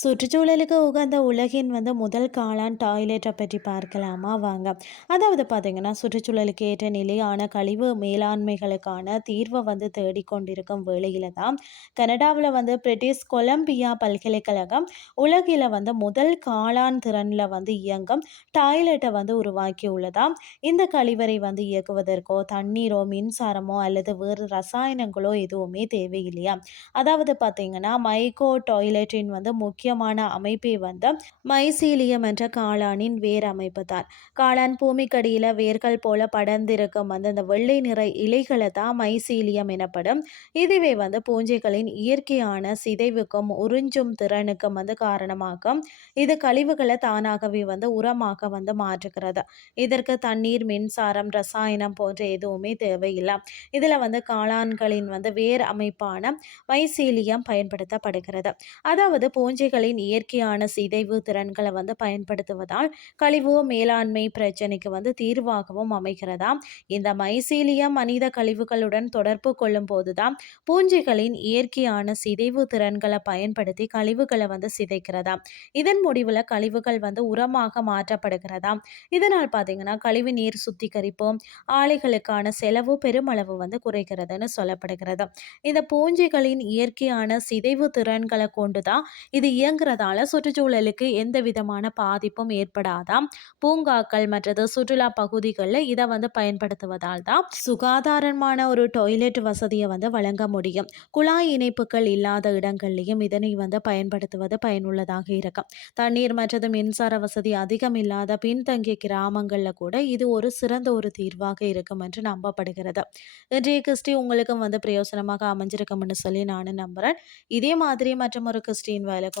சுற்றுச்சூழலுக்கு உகந்த உலகின் வந்து முதல் காளான் டாய்லெட்டை பற்றி பார்க்கலாமா? வாங்க. அதாவது பார்த்திங்கன்னா சுற்றுச்சூழலுக்கு ஏற்ற நிலையான கழிவு மேலாண்மைகளுக்கான தீர்வை வந்து தேடிக்கொண்டிருக்கும் வேளையில் தான் கனடாவில் வந்து பிரிட்டிஷ் கொலம்பியா பல்கலைக்கழகம் உலகில் வந்து முதல் காளான் திறனில் வந்து இயங்கும் டாய்லெட்டை வந்து உருவாக்கி உள்ளதாம் இந்த கழிவறை வந்து இயக்குவதற்கோ தண்ணீரோ மின்சாரமோ அல்லது வேறு ரசாயனங்களோ எதுவுமே தேவையில்லையா? அதாவது பார்த்தீங்கன்னா மைக்கோ டாய்லெட்டின் வந்து முக்கிய முக்கியமான அமைப்பே வந்து மைசீலியம் என்ற காளானின் வேர் அமைப்பு தான் காளான் பூமிக்கடியில் வேர்கள் போல படர்ந்திருக்கும் வந்து அந்த வெள்ளை நிற இலைகளை தான் மைசீலியம் எனப்படும். இதுவே வந்து பூஞ்சைகளின் இயற்கையான சிதைவுக்கும் உறிஞ்சும் திறனுக்கும் வந்து காரணமாகும். இது கழிவுகளை தானாகவே வந்து உரமாக வந்து மாற்றுகிறது. இதற்கு தண்ணீர் மின்சாரம் ரசாயனம் போன்ற எதுவுமே தேவையில்லை. இதில் வந்து காளான்களின் வந்து வேர் அமைப்பான மைசீலியம் பயன்படுத்தப்படுகிறது. அதாவது பூஞ்சைகள் மரங்களின் இயற்கையான சிதைவு திறன்களை வந்து பயன்படுத்துவதால் கழிவு மேலாண்மை பிரச்சனைக்கு வந்து தீர்வாகவும் அமைகிறதா? இந்த மைசீலியம் மனித கழிவுகளுடன் தொடர்பு கொள்ளும் போதுதான் பூஞ்சைகளின் இயற்கையான சிதைவு திறன்களை பயன்படுத்தி கழிவுகளை வந்து சிதைக்கிறதா? இதன் முடிவில் கழிவுகள் வந்து உரமாக மாற்றப்படுகிறதா? இதனால் பார்த்தீங்கன்னா கழிவு நீர் சுத்திகரிப்பு ஆலைகளுக்கான செலவு பெருமளவு வந்து குறைகிறதுன்னு சொல்லப்படுகிறது. இந்த பூஞ்சைகளின் இயற்கையான சிதைவு திறன்களை கொண்டுதான் இது இயங்குறதால சுற்றுச்சூழலுக்கு எந்த விதமான பாதிப்பும் ஏற்படாதாம். பூங்காக்கள் மற்றது சுற்றுலா பகுதிகளில் இதை வந்து பயன்படுத்துவதால் தான் சுகாதாரமான ஒரு டாய்லெட் வசதியை வந்து வழங்க முடியும். குழாய் இணைப்புகள் இல்லாத இடங்கள்லையும் இதனை வந்து பயன்படுத்துவது பயனுள்ளதாக இருக்கும். தண்ணீர் மற்றது மின்சார வசதி அதிகம் இல்லாத பின்தங்கிய கிராமங்களில் கூட இது ஒரு சிறந்த ஒரு தீர்வாக இருக்கும் என்று நம்பப்படுகிறது. இன்றைய கிறிஸ்டி உங்களுக்கும் வந்து பிரயோசனமாக அமைஞ்சிருக்கும்னு சொல்லி நானும் நம்புகிறேன் இதே மாதிரி மற்றும் ஒரு கிறிஸ்டின் வேலைக்கு